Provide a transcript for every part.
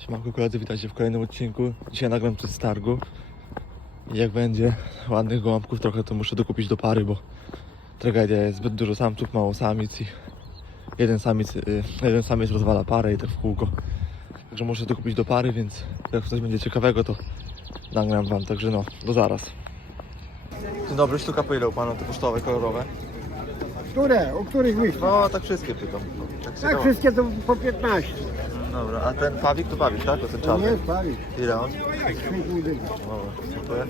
Siemanko koledzy, witajcie w kolejnym odcinku. Dzisiaj nagram coś z targu. I jak będzie ładnych gołąbków trochę, to muszę dokupić do pary, bo tragedia jest zbyt dużo samców, mało samic i jeden samiec, y, jeden samiec rozwala parę i tak w kółko. Także muszę dokupić do pary, więc jak coś będzie ciekawego, to nagram wam. Także no, do zaraz. Dzień dobry, sztuka po ile u pana te pocztowe, kolorowe? Które? O których myślisz? No, tak wszystkie pytam. Tak, Tak, wszystkie to po 15. Dobra, a ten pawik to pawik, tak? To ten czarny. nie palić. Ile on? Dobra, dziękuję.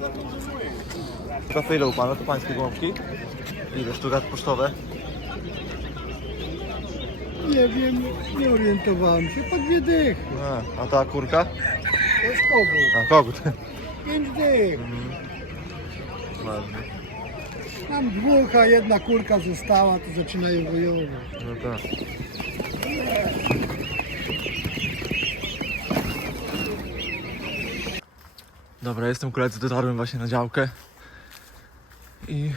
Po ile u pana? To pańskie gołąbki? Ile sztuka pocztowe? Nie wiem, nie orientowałem się. Po dwie dych. A, a ta kurka? To jest kogut. A, kogut. Pięć dych. Ładnie. Mam dwóch, a jedna kurka została, to zaczynają wojować. No tak. Dobra, jestem koledzy, dotarłem właśnie na działkę i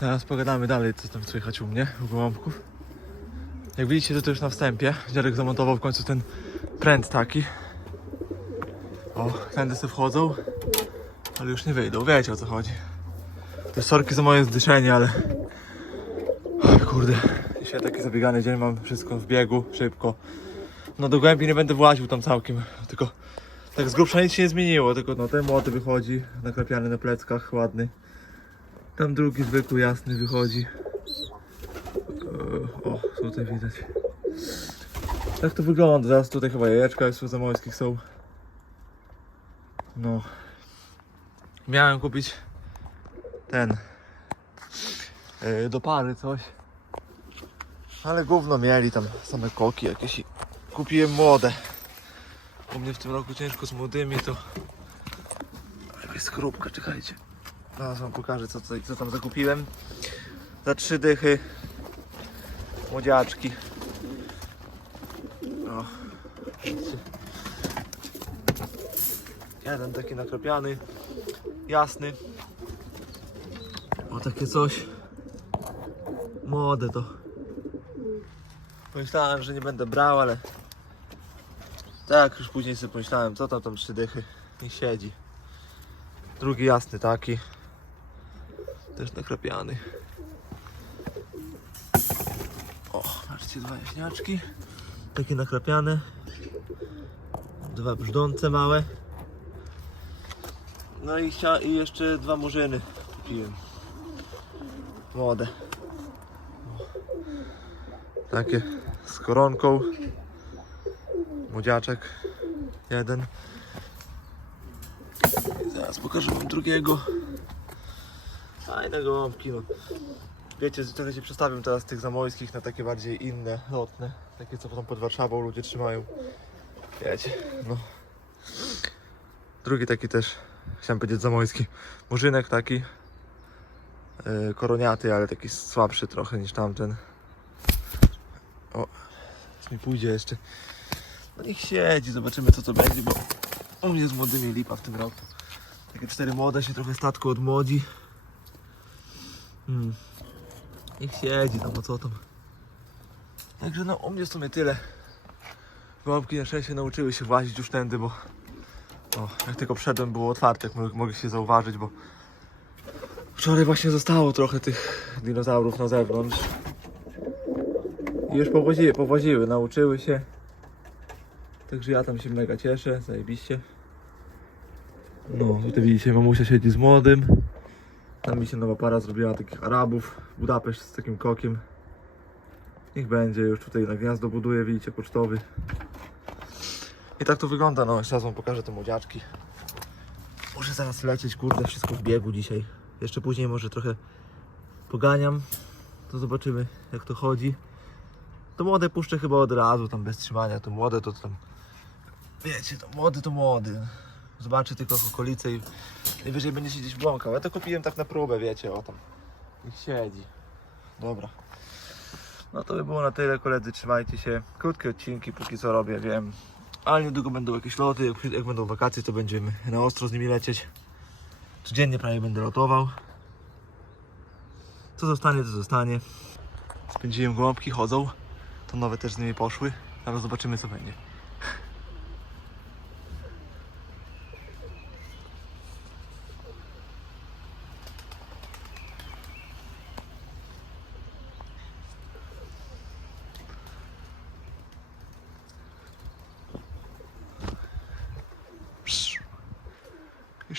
zaraz pogadamy dalej, co tam słychać u mnie, u gołąbków. Jak widzicie, to, to już na wstępie. Dziadek zamontował w końcu ten pręt taki. O, tędy sobie wchodzą, ale już nie wyjdą, wiecie o co chodzi. To sorki za moje zdyszenie, ale Oj, Kurde, dzisiaj taki zabiegany dzień, mam wszystko w biegu, szybko. No do głębi nie będę właził tam całkiem, tylko tak z grubsza nic się nie zmieniło, tylko no ten młody wychodzi, nakrapiany na pleckach, ładny. Tam drugi zwykły, jasny wychodzi. Eee, O, tutaj widać. Tak to wygląda, zaraz tutaj chyba jajeczka już zamojskich są. No. Miałem kupić ten yy, do pary coś. Ale gówno mieli tam same koki jakieś i kupiłem młode. U mnie w tym roku ciężko z młodymi to jakaś skorupka, czekajcie. Zaraz wam pokażę co, co, co tam zakupiłem. Za trzy dychy młodziaczki. O. widzicie. Jeden taki nakropiany, jasny. O takie coś. Młode to. Pomyślałem, że nie będę brał, ale tak już później sobie pomyślałem, co tam tam trzy dychy i siedzi. Drugi jasny taki. Też nakrapiany. O, patrzcie, dwa jaśniaczki. Takie nakrapiane. Dwa brzdące małe. No i, chcia- i jeszcze dwa murzyny kupiłem. Młode. Takie z koronką. Młodziaczek. Jeden. I zaraz pokażę wam drugiego. Fajne gołąbki, no. Wiecie, trochę się przestawiam teraz tych zamojskich na takie bardziej inne, lotne. Takie, co potem pod Warszawą ludzie trzymają. Wiecie, no. Drugi taki też, chciałem powiedzieć zamojski. Murzynek taki. Yy, koroniaty, ale taki słabszy trochę niż tamten. O, mi pójdzie jeszcze. No niech siedzi, zobaczymy co to będzie, bo u mnie z młodymi lipa w tym roku. Takie cztery młode się trochę statku odmłodzi. Hmm. Niech siedzi tam, o co tam. Także no, u mnie w sumie tyle. Gołąbki na szczęście nauczyły się włazić już tędy, bo o, jak tylko wszedłem było otwarte, jak mo- mogli się zauważyć, bo wczoraj właśnie zostało trochę tych dinozaurów na zewnątrz. I już powoziły, powoziły, nauczyły się. Także ja tam się mega cieszę, zajebiście. No, tutaj widzicie, mamusia siedzi z młodym. Tam mi się nowa para zrobiła takich Arabów. Budapeszt z takim kokiem. Niech będzie, już tutaj na gniazdo buduje, widzicie, pocztowy. I tak to wygląda, no, jeszcze raz wam pokażę te młodziaczki. Muszę zaraz lecieć, kurde, wszystko w biegu dzisiaj. Jeszcze później może trochę poganiam. To zobaczymy, jak to chodzi. To młode puszczę chyba od razu, tam bez trzymania. To młode to tam. Wiecie, to młody to młody. Zobaczy tylko w okolicy i najwyżej będzie się gdzieś błąkał. Ja to kupiłem tak na próbę, wiecie, o tam. Niech siedzi. Dobra. No to by było na tyle, koledzy. Trzymajcie się. Krótkie odcinki, póki co robię, wiem. Ale niedługo będą jakieś loty. Jak, jak będą wakacje, to będziemy na ostro z nimi lecieć. Codziennie prawie będę lotował. Co zostanie, to zostanie. Spędziłem gołąbki, chodzą. To nowe też z nimi poszły. Zaraz zobaczymy co będzie.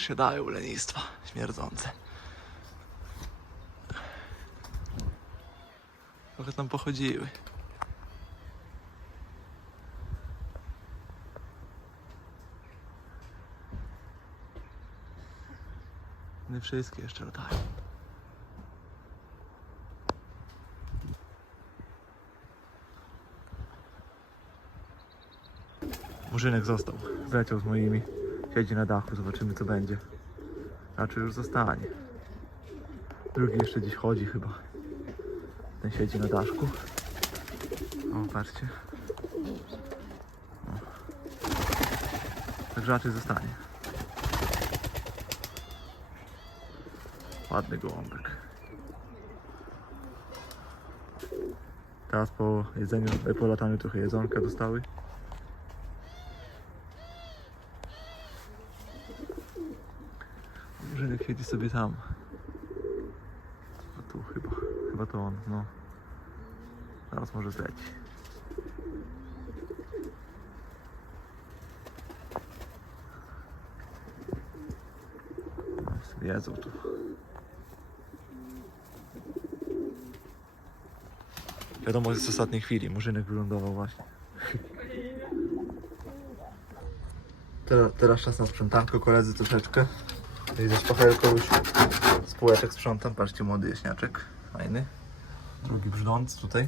Już się dają lenistwa śmierdzące. Trochę tam pochodziły. Nie wszystkie jeszcze latają. Murzynek został. Zleciał z moimi. Siedzi na dachu, zobaczymy co będzie. Raczej już zostanie. Drugi jeszcze gdzieś chodzi chyba. Ten siedzi na daszku. O, patrzcie. O. Także raczej zostanie. Ładny gołąbek. Teraz po jedzeniu, po lataniu trochę jedzonka dostały. Murzynek siedzi sobie tam. A tu chyba, chyba to on, no. Zaraz może zleci. Jedzą tu. Wiadomo, z ostatniej chwili. Murzynek wylądował właśnie. Teraz, teraz czas na sprzątanko, koledzy troszeczkę. Widzę szpachelką już spółeczek sprzątam. Patrzcie, młody jaśniaczek. Fajny. Drugi brzdąc tutaj.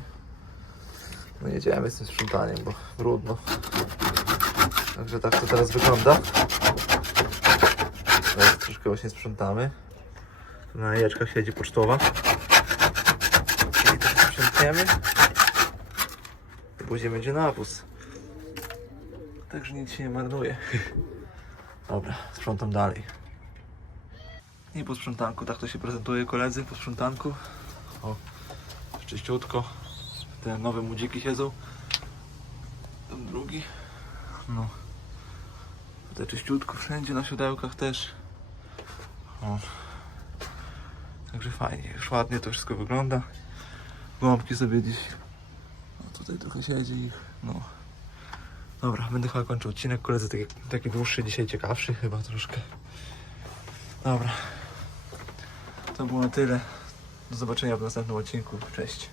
No jedziemy z tym sprzątaniem, bo brudno. Także tak to teraz wygląda. Teraz troszkę właśnie sprzątamy. Na jajeczkach siedzi pocztowa. I to sprzątniemy. I później będzie nawóz. Także nic się nie marnuje. Dobra, sprzątam dalej. I po sprzątanku, tak to się prezentuje koledzy, po sprzątanku. O, czyściutko. Te nowe mudziki siedzą. Ten drugi. No. Tutaj czyściutko wszędzie na siodełkach też. O. Także fajnie, już ładnie to wszystko wygląda. Gąbki sobie gdzieś. No tutaj trochę siedzi ich. No. Dobra, będę chyba kończył odcinek. Koledzy taki, taki dłuższy, dzisiaj ciekawszy chyba troszkę. Dobra. To było na tyle. Do zobaczenia w następnym odcinku. Cześć.